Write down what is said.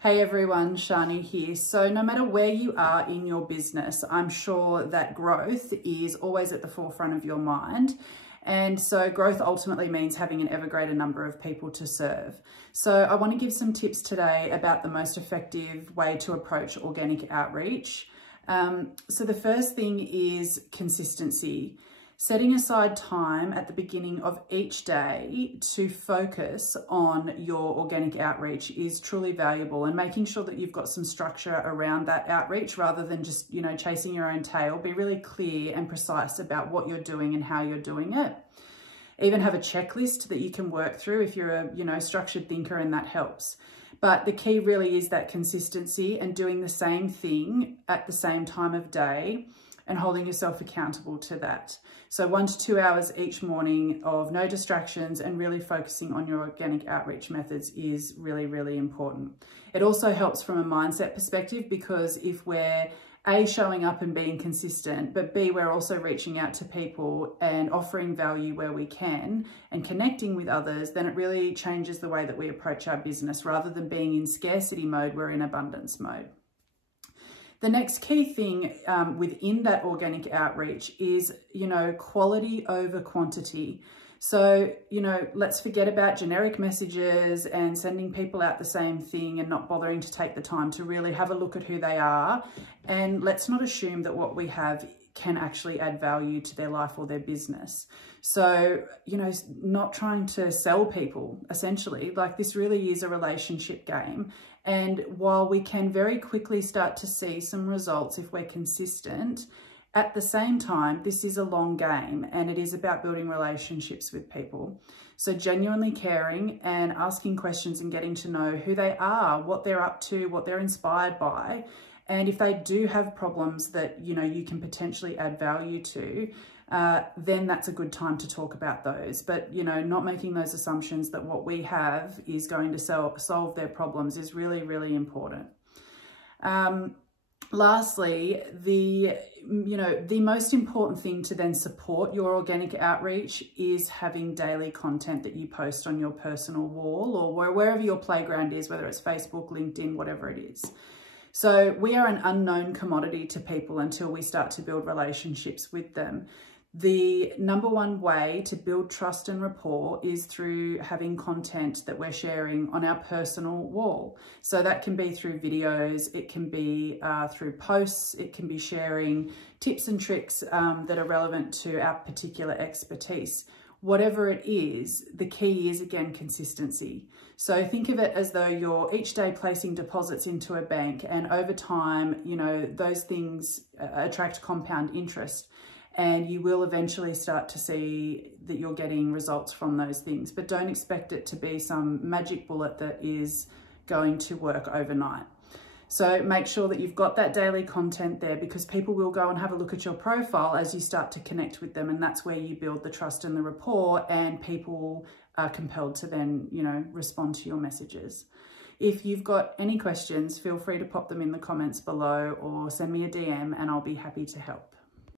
Hey everyone, Shani here. So no matter where you are in your business, I'm sure that growth is always at the forefront of your mind. And so growth ultimately means having an ever greater number of people to serve. So I want to give some tips today about the most effective way to approach organic outreach. So the first thing is consistency. Setting aside time at the beginning of each day to focus on your organic outreach is truly valuable, and making sure that you've got some structure around that outreach rather than just, chasing your own tail. Be really clear and precise about what you're doing and how you're doing it. Even have a checklist that you can work through if you're a, structured thinker, and that helps. But the key really is that consistency and doing the same thing at the same time of day and holding yourself accountable to that. So 1 to 2 hours each morning of no distractions and really focusing on your organic outreach methods is really, really important. It also helps from a mindset perspective, because if we're A, showing up and being consistent, but B, we're also reaching out to people and offering value where we can and connecting with others, then it really changes the way that we approach our business. Rather than being in scarcity mode, we're in abundance mode. The next key thing within that organic outreach is, quality over quantity. So, let's forget about generic messages and sending people out the same thing and not bothering to take the time to really have a look at who they are. And let's not assume that what we have can actually add value to their life or their business. So, not trying to sell people, essentially. Like, this really is a relationship game. And while we can very quickly start to see some results if we're consistent, at the same time, this is a long game, and it is about building relationships with people. So genuinely caring and asking questions and getting to know who they are, what they're up to, what they're inspired by. And if they do have problems that, you can potentially add value to, then that's a good time to talk about those. But, not making those assumptions that what we have is going to solve their problems is really, really important. Lastly, the most important thing to then support your organic outreach is having daily content that you post on your personal wall or wherever your playground is, whether it's Facebook, LinkedIn, whatever it is. So we are an unknown commodity to people until we start to build relationships with them. The number one way to build trust and rapport is through having content that we're sharing on our personal wall. So that can be through videos, it can be through posts, it can be sharing tips and tricks that are relevant to our particular expertise. Whatever it is, the key is, again, consistency. So think of it as though you're each day placing deposits into a bank, and over time, those things attract compound interest. And you will eventually start to see that you're getting results from those things. But don't expect it to be some magic bullet that is going to work overnight. So make sure that you've got that daily content there, because people will go and have a look at your profile as you start to connect with them. And that's where you build the trust and the rapport, and people are compelled to then, respond to your messages. If you've got any questions, feel free to pop them in the comments below or send me a DM and I'll be happy to help.